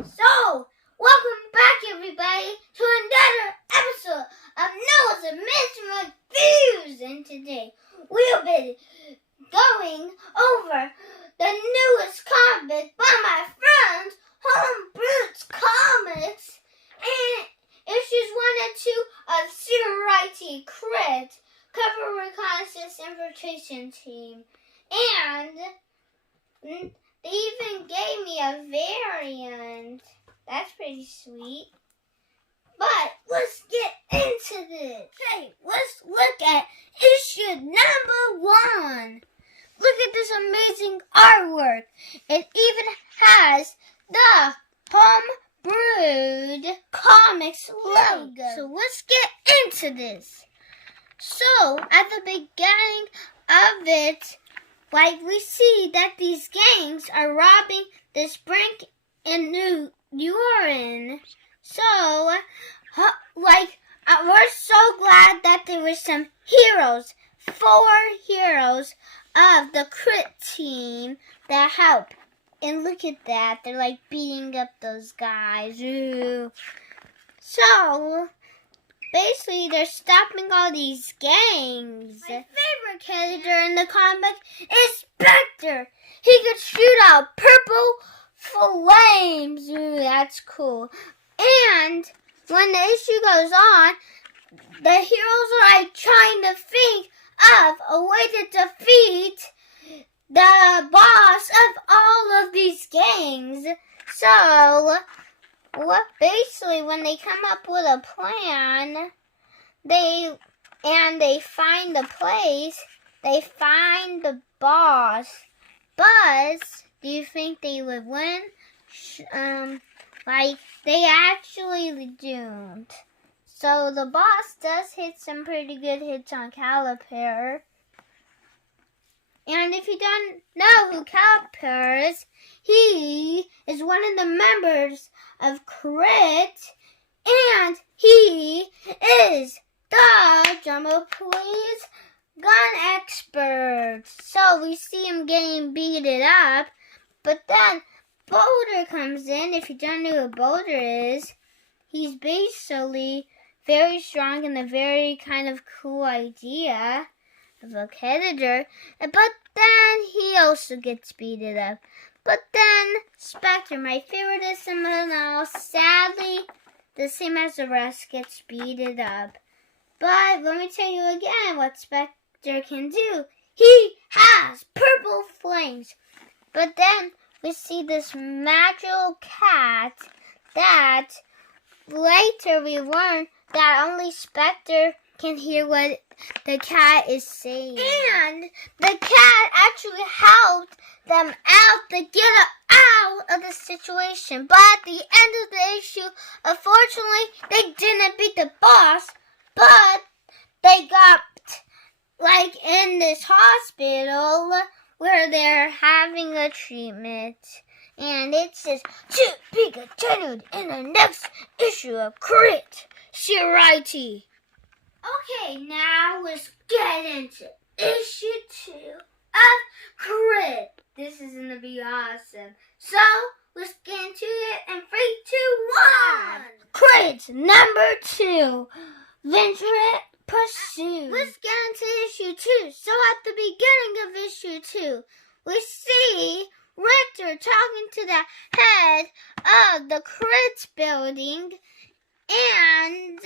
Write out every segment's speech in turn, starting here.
So, welcome back everybody to another episode of Noah's Amazing Reviews. And today we'll be going over the newest comic by my friends, Brewed Comics, and issues 1 and 2 of C.R.I.T. C.R.I.T. Cover Reconnaissance Infiltration Team. And they even gave me a variant. That's pretty sweet. But let's get into this. Okay, let's look at issue number 1. Look at this amazing artwork. It even has the Brewed Comics logo. So let's get into this. So at the beginning of it, we see that these gangs are robbing this bank in New Orleans. So, we're so glad that there were some heroes, 4 heroes of the C.R.I.T team that help. And look at that, they're beating up those guys. Ooh. So, basically, they're stopping all these gangs. My favorite character in the comic is Spectre. He could shoot out purple flames. Ooh, that's cool. And when the issue goes on, the heroes are trying to think of a way to defeat the boss of all of these gangs. So, basically, when they come up with a plan, they find the place, they find the boss. But do you think they would win? They actually don't. So the boss does hit some pretty good hits on Caliper. And if you don't know who Caliper is, he is one of the members of C.R.I.T, and he is the drummer please gun expert. So we see him getting beaten up, but then Boulder comes in. If you don't know who Boulder is, he's basically very strong and a very kind of cool idea of a competitor, but then he also gets beaten up. But then Spectre, my favorite is someone else, sadly, the same as the rest, gets beaten up. But let me tell you again what Spectre can do. He has purple flames. But then we see this magical cat that later we learn that only Spectre can hear what the cat is saying. And the cat actually helped them out to get out of the situation. But at the end of the issue, unfortunately, they didn't beat the boss, but they got in this hospital where they're having a treatment. And it says to be continued in the next issue of C.R.I.T. Okay, now let's get into issue 2 of C.R.I.T. This is going to be awesome. So, let's get into it in 3, 2, 1. C.R.I.T. number 2, Venture Pursuit. Let's get into issue 2. So, at the beginning of issue 2, we see Richter talking to the head of the C.R.I.T building, and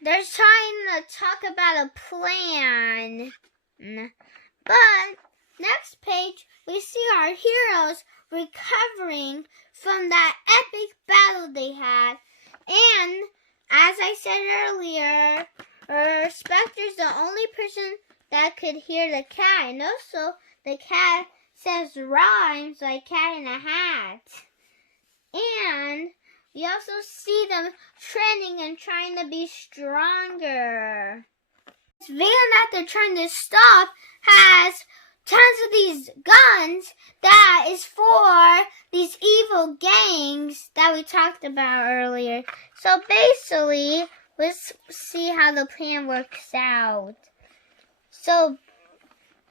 they're trying to talk about a plan. But next page, we see our heroes recovering from that epic battle they had. And as I said earlier, Spectre's the only person that could hear the cat. And also, the cat says rhymes like Cat in a Hat. And we also see them training and trying to be stronger. This van that they're trying to stop has tons of these guns that is for these evil gangs that we talked about earlier. So basically, let's see how the plan works out. So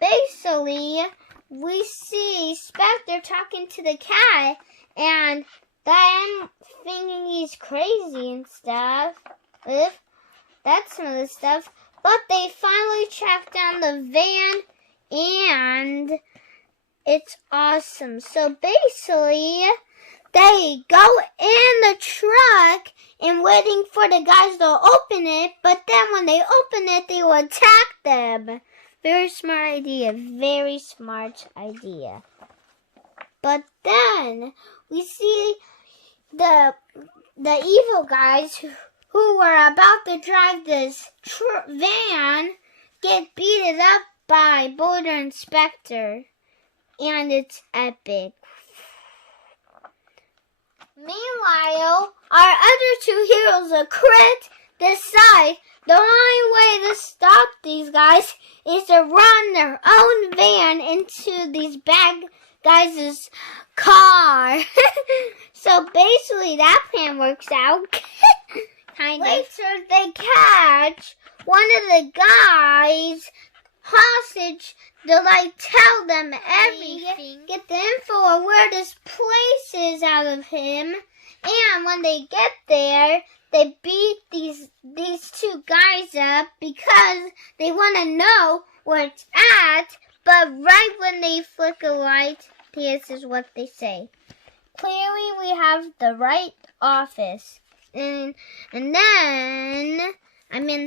basically, we see Spectre talking to the cat, and them thinking he's crazy and stuff. That's some of the stuff. But they finally track down the van, and it's awesome. So basically, they go in the truck and waiting for the guys to open it, but then when they open it, they will attack them. Very smart idea. Very smart idea. But then we see the evil guys who were about to drive this van get beaten up by Boulder Inspector. And it's epic. Meanwhile, our other two heroes, the C.R.I.T, decide the only way to stop these guys is to run their own van into these bad guys' car. So basically that plan works out. Kind of. Later they catch one of the guys hostage to tell them everything, get the info of where this place is out of him, and when they get there, they beat these two guys up because they want to know where it's at, but right when they flick a light, this is what they say. Clearly we have the right office. And then,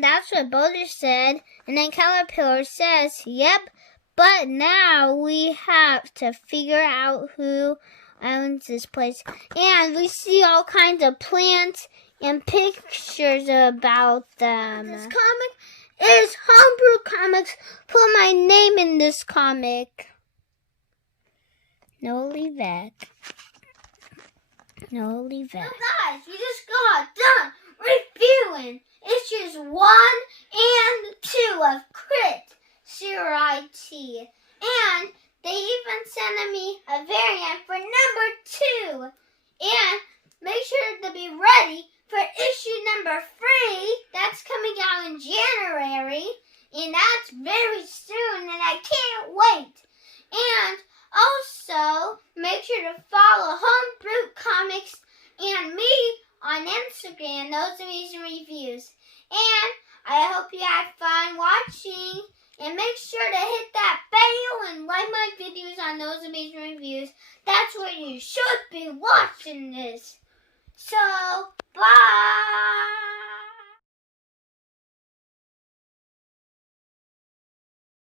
that's what Boulder said. And then Caterpillar says, yep, but now we have to figure out who owns this place. And we see all kinds of plants and pictures about them. This comic is Homebrew Comics. Put my name in this comic. No Olivet. No Olivet. So guys, we just got done reviewing issues 1 and 2 of C.R.I.T. And they even sent me a variant for number 2. And make sure to be ready for issue number 3. That's coming out in January. And that's very soon, and I can't wait. And also, make sure to follow Homebrew Comics and me on Instagram, Those Amazing Reviews. And I hope you had fun watching. And make sure to hit that bell and like my videos on Those Amazing Reviews. That's where you should be watching this. So, bye!